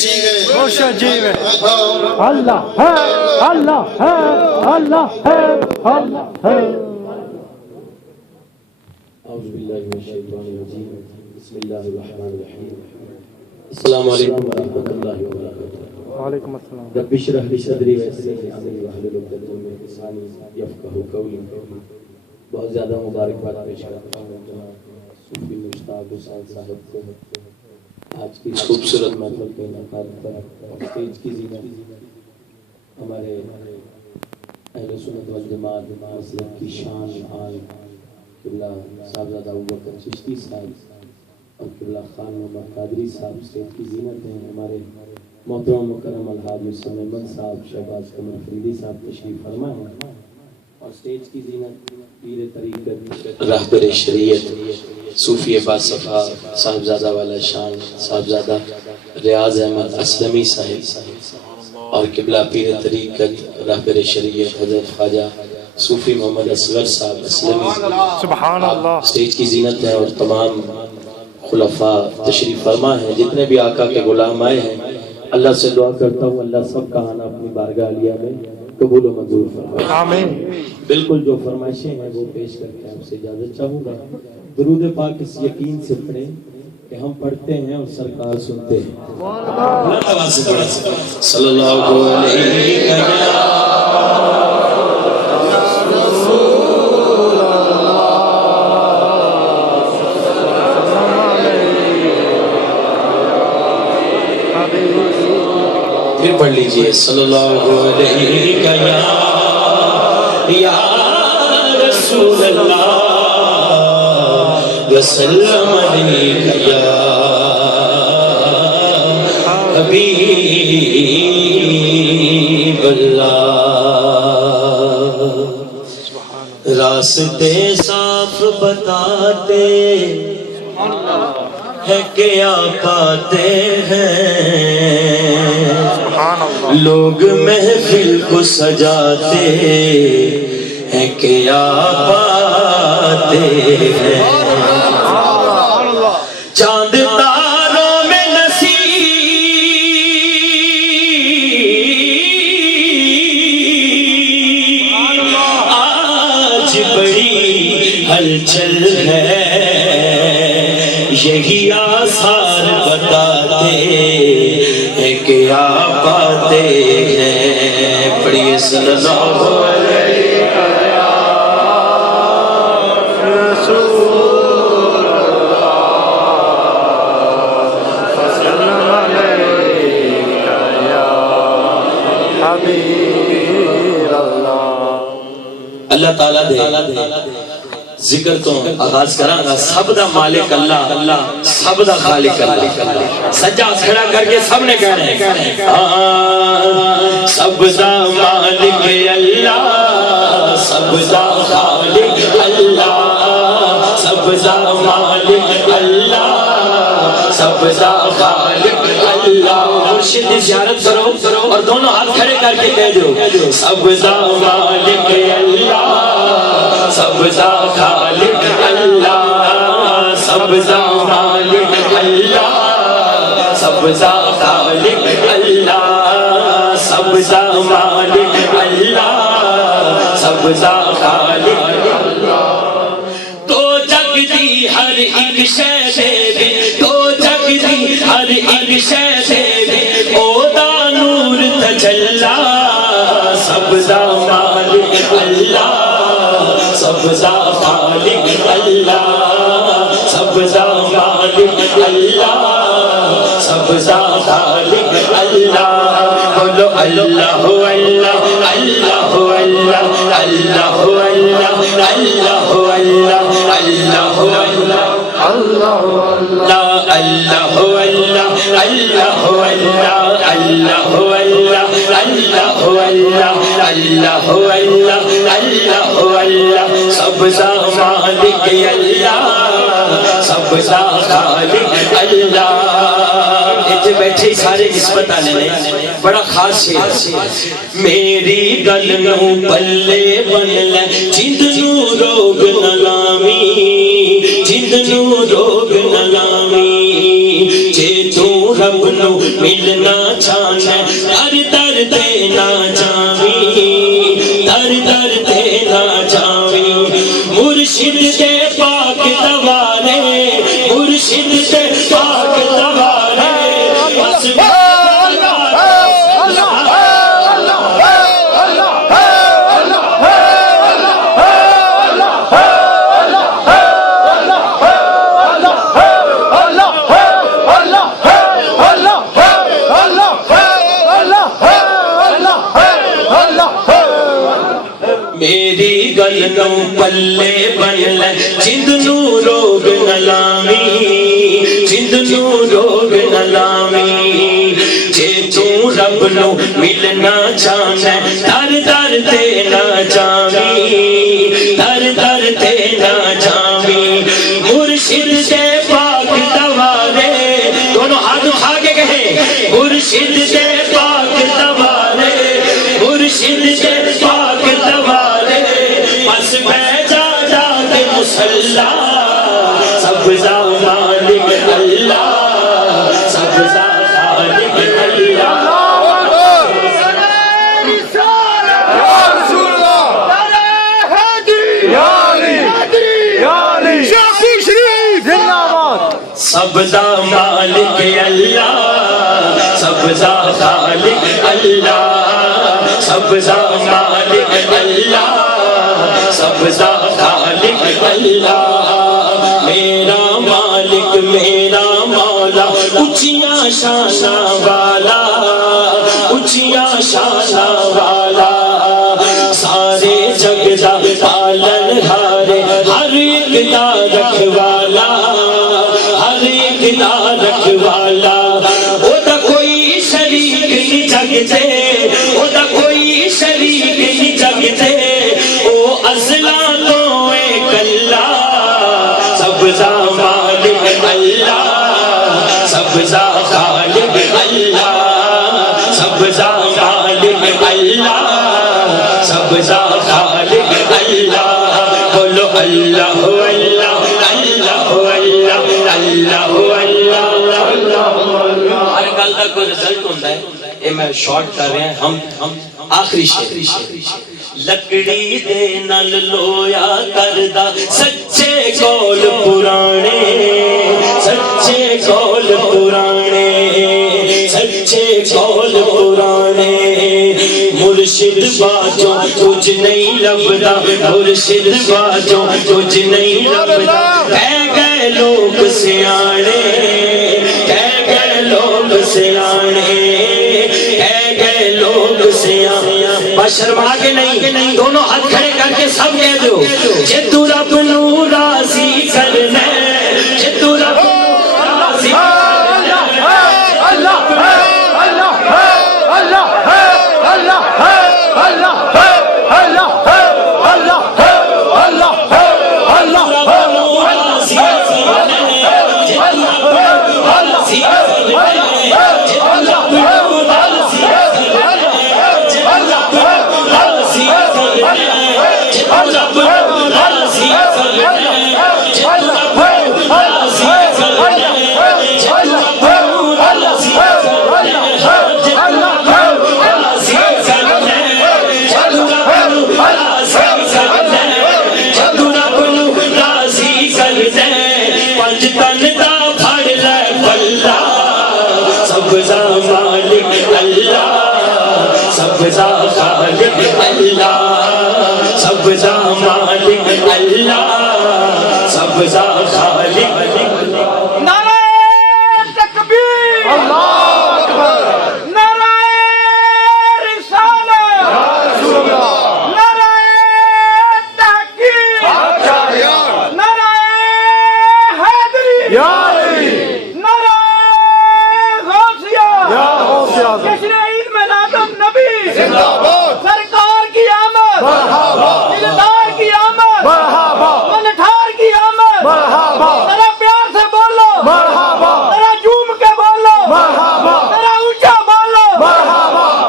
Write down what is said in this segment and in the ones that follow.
جیوے اللہ ہے اللہ ہے اللہ ہے اللہ ہے. اعوذ باللہ من الشیطان الرجیم بسم اللہ الرحمن الرحیم. السلام علیکم ورحمۃ اللہ وبرکاتہ. وعلیکم السلام. رب اشرح لی صدری ویسر لی امری واحلل عقدۃ من لسانی یفقہوا قولی. بہت زیادہ مبارکباد پیش کرتا ہوں صوفی مشتاق حسین صاحب کو آج کی خوبصورت محفل کے انعقاد پر اسٹیج کی زینت ہمارے اہل سنت والجماعت اسلام کی شان آن قبلہ صاحبزادہ ابوبکر چشتی صاحب اور قبلہ خان محمد قادری صاحب اسٹیج کی زینت ہیں. ہمارے محترم مکرم الحاج سلیمان صاحب شہباز قمر فریدی صاحب تشریف فرما ہیں اور اسٹیج کی زینت پیر طریقت رہبر شریعت صوفی باصفا صاحبزادہ والا شان صاحبزادہ ریاض احمد اسلمی صاحب اور قبلہ پیر طریقت رہبر شریعت حضرت خواجہ صوفی محمد اصغر صاحب اسلمی سبحان اللہ. اسٹیج کی زینت ہے اور تمام خلفاء تشریف فرما ہیں. جتنے بھی آقا کے غلام آئے ہیں اللہ سے دعا کرتا ہوں اللہ سب کا آنا اپنی بارگاہ عالیہ میں قبول و منظور فرمائے. آمین. بالکل جو فرمائشیں ہیں وہ پیش کر کے آپ سے اجازت چاہوں گا. درود پاک اس یقین سے پڑھیں کہ ہم پڑھتے ہیں اور سرکار سنتے ہیں. صلی اللہ علیہ پھر پڑھ لیجئے صلی اللہ علیہ یا رسول اللہ وسلم علیہ یا حبیب اللہ. راستے صاف بتاتے ہے کیا پاتے ہیں لوگ محفل کو سجاتے ہیں کیا پاتے ہیں. چاند تاروں میں نصیب آج بڑی ہلچل ہے یہی آثار بتاتے ہیں کیا پاتے ہیں. پڑھیے صلی اللہ علیہ اللہ تعالیٰ دے ذکر تو آغاز کراں گا. سب دا مالک اللہ اللہ سب دا خالق اللہ. سجا کھڑا کر کے سب نے کہنا ہے سب دا مالک اللہ سب دا خالق اللہ سب دا مالک اللہ سب دا خالق اللہ. مرشد کی زیارت کرو اور دونوں ہاتھ کھڑے کر کے کہہ دو سب دا مالک اللہ سب دا خالق اللہ سب دا مالک اللہ سب دا خالق اللہ سب دا مالک اللہ سب دا خالق اللہ. تو جگ دی ہر ایک شے دے تو جگ دی ہر ایک شے دے او دا نور تجلا سب دا مالک اللہ سب دا خالق اللہ سب دا مالک اللہ سب دا خالق اللہ. بولو اللہ اللہ اللہ اللہ اللہ اللہ اللہ اللہ اللہ اللہ لا اللہ اللہ اللہ اللہ اللہ اللہ اللہ اللہ اللہ اللہ اللہ سب دا مالک اللہ سب دا خالق اللہ. اتنے بیٹھے سارے نسبت آنے نے بڑا خاص ہے. میری گل نو پلے بن لے جند نو روگ نہ لامی جند نو روگ نہ لامی جے تو رب نو ملن ملنا چاہنا در در دینا جاوی در در دینا جاوی مرشد دے پاک دوارے مرشد دے پاک دوارے بس میری گل نو پلے بن لے جند نو روگ نہ لاویں جند نو روگ نہ لاویں جے تو رب نو ملنا چاہنا در در تے نہ جاویں در در تے نہ جاویں مرشد دے پاک دوارے دونوں ہاتھ اٹھا کے کہیں مرشد دے پاک دوارے مرشد دے پاک دوارے بس بیجا جاتے مسلح سبزہ مالک اللہ سبزہ خالق اللہ سبزہ مالک اللہ سبزہ خالق اللہ سبزہ مالک اللہ سبزہ خالق اللہ میرا مالک میرا مولا اونچیاں شاناں والا اونچیاں شاناں والا سارے جگ دا پالن ہارے ہر ایک دا رکھوالا ہر ایک دا رکھوالا او دا کوئی شریک نہیں جگ تے او دا کوئی شریک نہیں جگ تے او اسلام تو ایک اللہ سبزہ مالک اللہ سبزہ خالق اللہ سبزہ مالک اللہ سبزہ خالق اللہ بولو اللہ اللہ اللہ اللہ اللہ اللہ ہر گل دا کوئی رزلٹ ہوندا ہے اے میں شارٹ کر رہے ہیں ہم آخری شعر لکڑی دے نال لویا کردا سچے کول پرانے سچے کول پرانے سچے کول پرانے مرشد باجوں کچھ نہیں لبدا مرشد باجوں کچھ نہیں لبدا کہہ گئے لوگ سیانے کہہ گئے لوگ سیانے کہہ گئے لوگ سیانے بس شرما کے نہیں دونوں ہاتھ کھڑے کر کے سب کہہ دو جے تو رب نو راضی کرنا جے تو رب نو راضی کرنا اللہ ہے اللہ ہے اللہ ہے اللہ ہے اللہ ہے اللہ ہے اللہ ہے اللہ ہے اللہ ہے راضی کرنا جے تو رب نو راضی کرنا جے تو رب نو راضی سبزہ مالک اللہ سبزہ خالق اللہ سبزہ مالک اللہ سبزہ خالق نعرہ تکبیر اللہ اکبر نعرہ رسالت نعرہ تحقیق نعرہ حیدری نعرہ غوثیہ جشن عید میلاد النبی سرکار کی آمد دلدار کی آمد منٹھار کی آمد ذرا پیار سے بولو ذرا جھوم کے بولو ذرا اونچا بولو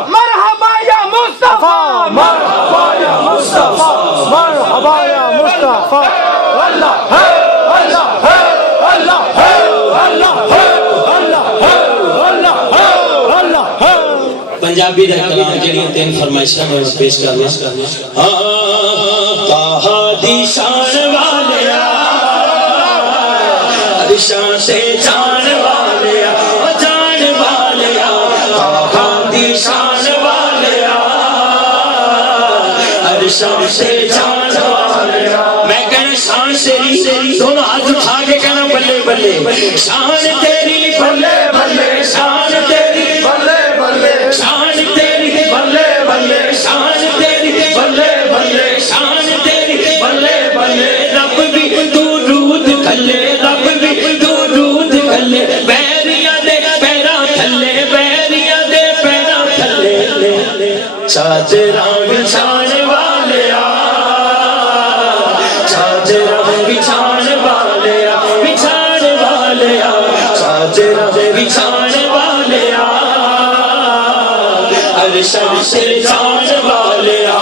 مرحبا یا مصطفیٰ مرحبا یا مصطفیٰ مرحبا یا مصطفیٰ اللہ ہے اللہ ہے اللہ ہے اللہ ہے اللہ ہے اللہ ہے اللہ پنجابی دا کلام جڑیاں 3 فرمائشاں میں پیش کرنا طه دی شان والیا عرشاں سے جان والیا جان والیا طه دی شان والیا عرشاں سے جان والیا میں کہنا شان تیری دونوں ہاتھ اٹھا کے کہنا بلے بلے شان تیری بلے بلے شان تیری بلے بلے شان تیری بلے بلے شان تیری بلے بلے شان تیری بلے بلے رب بھی درود کھلے رب بھی درود کھلے بیریاں دے پیراں تھلے بیریاں دے پیراں تھلے چادراں بچھان والیا چادراں بچھان والیا بچھان والیا چادراں بچھان والیا عرشاں سے جان والیا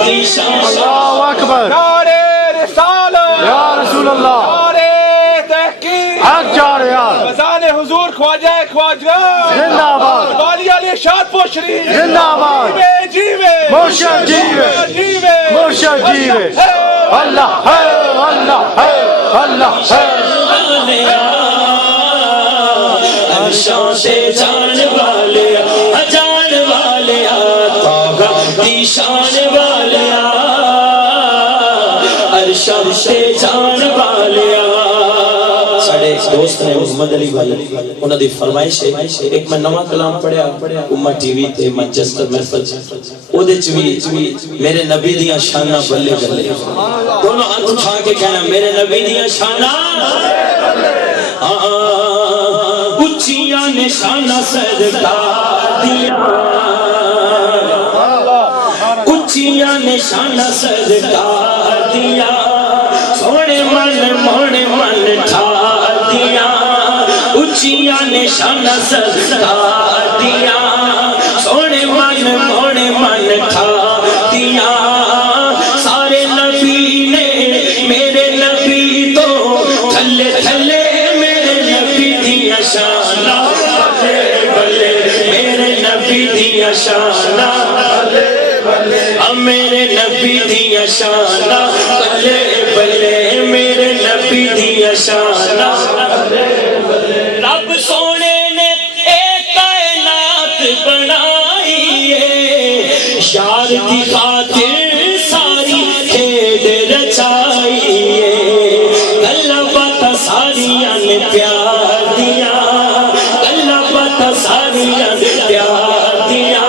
اللہ اکبر نعرے رسالت یا رسول اللہ نعرے تحقیق حق جار یار فضان حضور خواجہ خواجہ زندہ آباد والی علی شادپور شریف زندہ آباد جیوے مرشد جیوے جیوے مرشد جیوے اللہ ہے اللہ ہے اللہ ہے عرشاں سے جان والیا جان والیا طه دی شان والیا عرشاں سے جان والیا ساڑھے ایک دوست ہیں محمد علی بھائی انہوں نے فرمائش ہے ایک میں نواں کلام پڑھیا امہ ٹی وی تے مانچسٹر محفل او دے چوی میرے نبی دیاں شانہ بلے بلے دونوں ہاتھ اٹھا کے کہنا میرے نبی دیاں شانہ اچھیاں نشانہ سرکار دیا اچھیاں نشانہ سرکار دیا سونے من مونے من ٹھار دیا اچھیاں نشانہ سرکار دیا سونے من مونے من ٹھار دیا سارے نبی نے میرے نبی تو تھلے تھلے میرے نبی دیا شانہ بلے بلے میرے نبی دیا شانہ بلے بلے میرے نبی دیا شانہ بلے بلے میرے نبی دیا شانہ بلے بلے رب سونے نے ایک کائنات بنائی ہے یار دی خاطر ساری کھیل رچائی ہے اللہ بتا ساریاں نے پیار دیا اللہ بتا ساریاں نے پیار دیا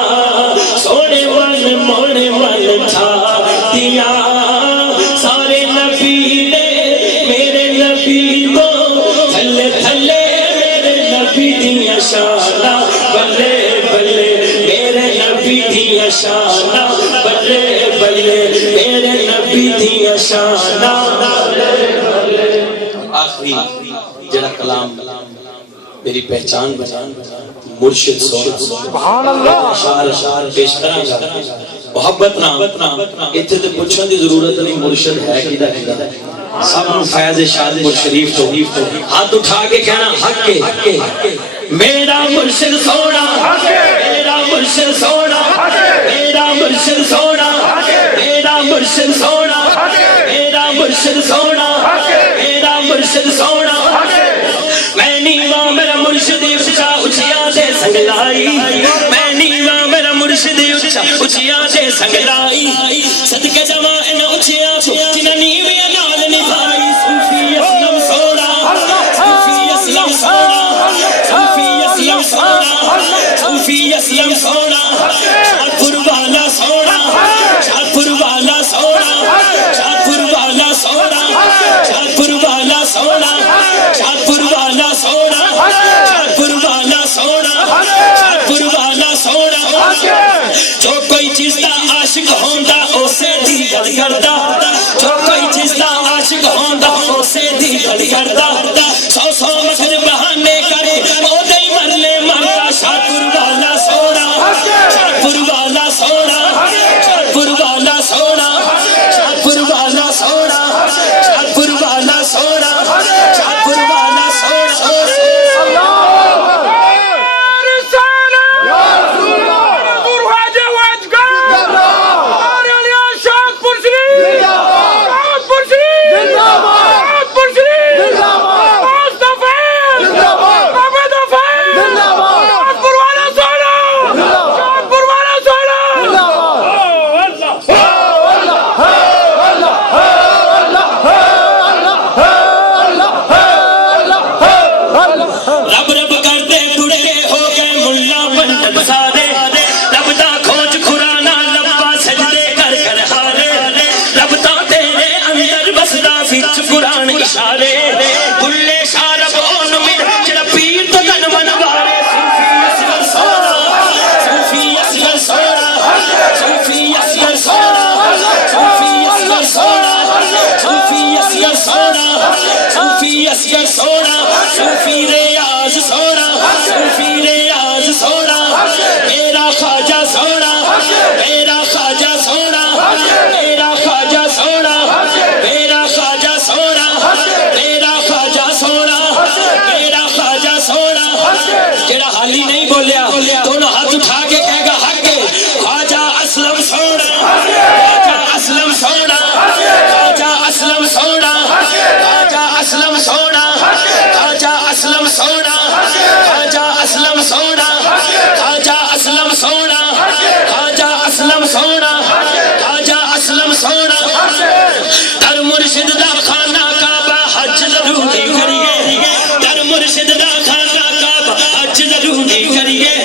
سونے من مونے من تھا دیا سارے نبی نے میرے نبی کو تھلے تھلے میرے نبی دیا شانہ بلے بلے میرے نبی دیا شانہ بلے بلے میرے نبی دیا شانہ بلے بلے آخری جڑا کلام میری پہچان بنا مرشد سبحان اللہ اشعار پیش کریں گا محبت نہ اتنے تو پوچھنے کی ضرورت نہیں مرشد ہے کیدا کیدا سب نو فیض شادپور شریف تو ہاتھ اٹھا کے کہنا حق ہے میرا مرشد سونا میرا مرشد سونا میرا مرشد سونا میرا مرشد سونا میرا مرشد سونا میرا مرشد سونا میں نیواں میرا مرشد اچھا اچھیاں دے سنگ لائی میں نیواں میرا مرشد اچھا اچھیاں دے سنگ لائی صدقے جمع ان اچھیاں جنہاں نیویاں نال نبھائی صوفی اسلم سونا صوفی اسلم سونا صوفی اسلم سونا صوفی اسلم سونا شادپور والا سونا شادپور والا سونا شادپور والا سونا شادپور والا سونا شادپور والا سونا شادپور والا سونا شادپور والا سونا جو کوئی چیز دا عاشق ہوندا اسے دی گل کردا جو کوئی چیز دا عاشق ہوندا اسے دی گل کردا سو سو مگر بہانے کرے او دے مرلے مردا شادپور والا سونا اصغر سونا صوفی ریاض سونا صوفی ریاض سونا میرا خواجہ سونا میرا خواجہ سونا میرا خواجہ سونا میرا خواجہ سونا میرا خواجہ سونا میرا خواجہ سونا جڑا حالی نہیں بولیا دونوں ہاتھ اٹھا کے کہے گا حق ہے خواجہ اسلم سونا خواجہ اسلم سونا خواجہ اسلم سونا خواجہ اسلم سونا خواجہ اسلم سونا خواجہ اسلم سونا خواجہ اسلم سونا خواجہ اسلم سونا خواجہ اسلم سونا در مرشد دا خانہ کعبہ حج ضروری کریے در مرشد دا خانہ کعبہ حج ضروری کریے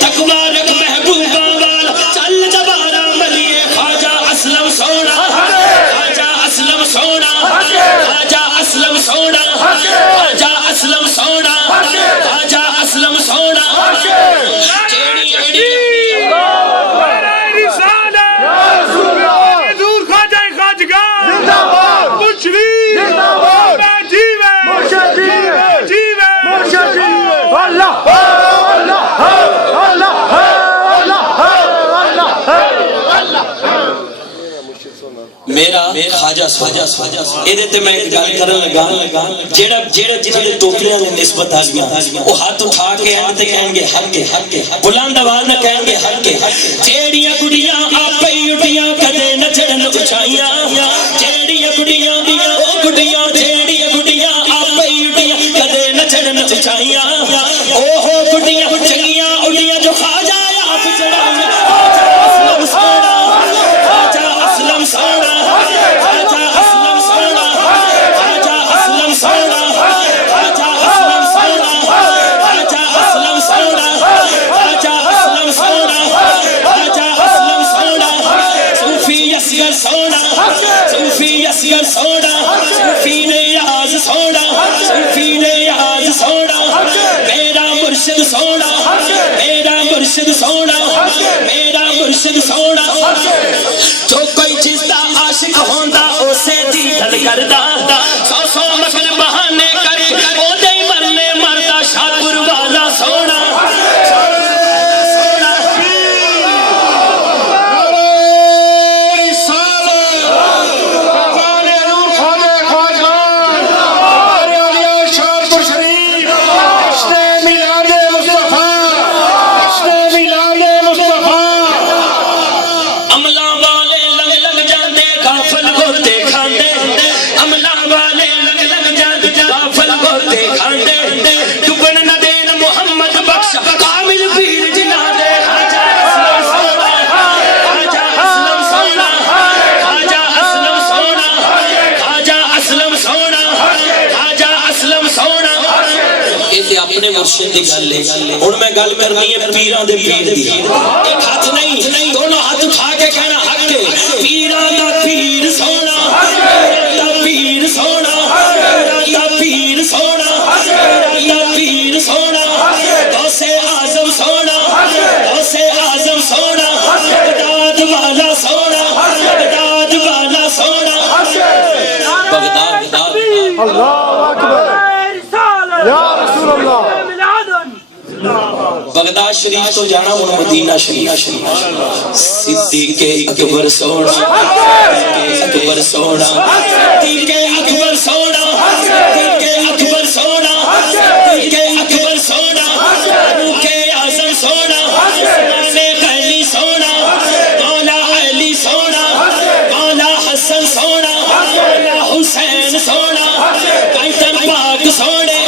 تقوی رکھ محبوبہ والا چل جبارہ ملیے خواجہ اسلم سونا خواجہ اسلم سونا خواجہ اسلم سونا خواجہ اسلم سونا خواجہ اسلم سونا میرا خواجہ خواجہ ایدے تے میں ایک گل کرن لگا جیڑا جتنے ٹوکریاں نے نسبت آ گیا وہ ہاتھ اٹھا کے اینڈ تے کہیں گے حق بلند آواز نہ کہیں گے حق جیڑیاں گڑیاں آپے اٹھیاں کدے نہ چڑھن اونچائیاں جیڑیاں گڑیاں او گڑیاں جیڑیاں گڑیاں آپے اٹھیاں کدے نہ چڑھن اونچائیاں او ہو گڑیاں چنگیاں اڑیاں جو خواجہ آپ چڑھاؤں خواجہ اسلم سونا خواجہ اسلم سونا خواجہ اسلم سونا خواجہ اسلم سونا خواجہ اسلم سونا خواجہ اسلم سونا خواجہ اسلم سونا خواجہ اسلم سونا صوفی اصغر سونا صوفی اصغر سونا صوفی ریاض سونا صوفی ریاض سونا میرا مرشد سونا میرا مرشد سونا میرا مرشد سونا جو کوئی چیز دا عاشق ہوندا اسے دی دل کردا سو سو مکر بہانے کرے او نہیں مرنے مردا شادپور والا سونا اپنے مرشد دی گل ہے ہن میں گل کرنی ہے پیراں دے پیر دی ایک ہاتھ نہیں دونوں ہاتھ اٹھا کے کہنا حق ہے پیراں دا پیر سونا پیراں دا پیر سونا پیراں دا پیر سونا پیراں دا پیر سونا غوث اعظم سونا غوث اعظم سونا بغداد والا سونا بغداد والا سونا بغداد اللہ اکبر یا رسول اللہ بغداد شریف تو جانا وہ مدینہ شریف صدیق اکبر سونا اکبر سونا صدیق اکبر سونا صدیق اکبر سونا صدیق اکبر سونا فاروق اعظم سونا عثمان غنی سونا مولا علی سونا مولا حسن سونا مولا حسین سونا بیتن پاک سونے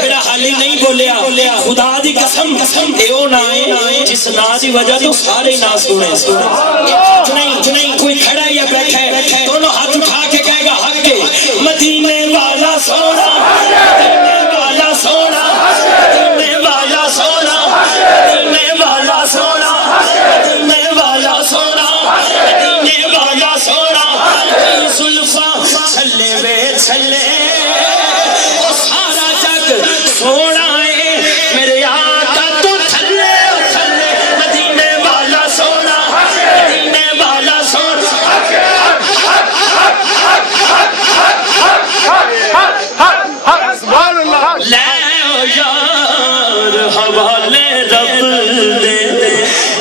جڑا حالی نہیں بولیا خدا دی قسم دیو نہ جس نا دی وجہ تو سارے نا سنے نہیں کوئی کھڑا یا بیٹھا ہے دونوں ہاتھ اٹھا کے کہے گا حق ہے مدینے والا سونا مدینے والا سونا مدینے والا سونا مدینے والا سونا مدینے والا سونا مدینے والا سونا زلفاں چھلے وے چھلے سارا جگ سونا ہے میرے آقا تو تھلے تھلے مدینے والا سونا مدینے والا سونا دے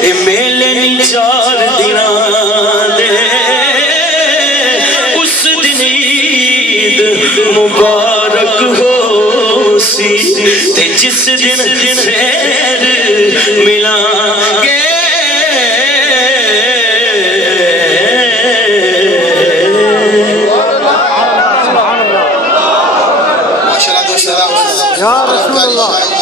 اے میلے نی 4 دناں دے اس دن عید مبارک ہو سی تے جس دن خیر ملان گے یا رسول اللہ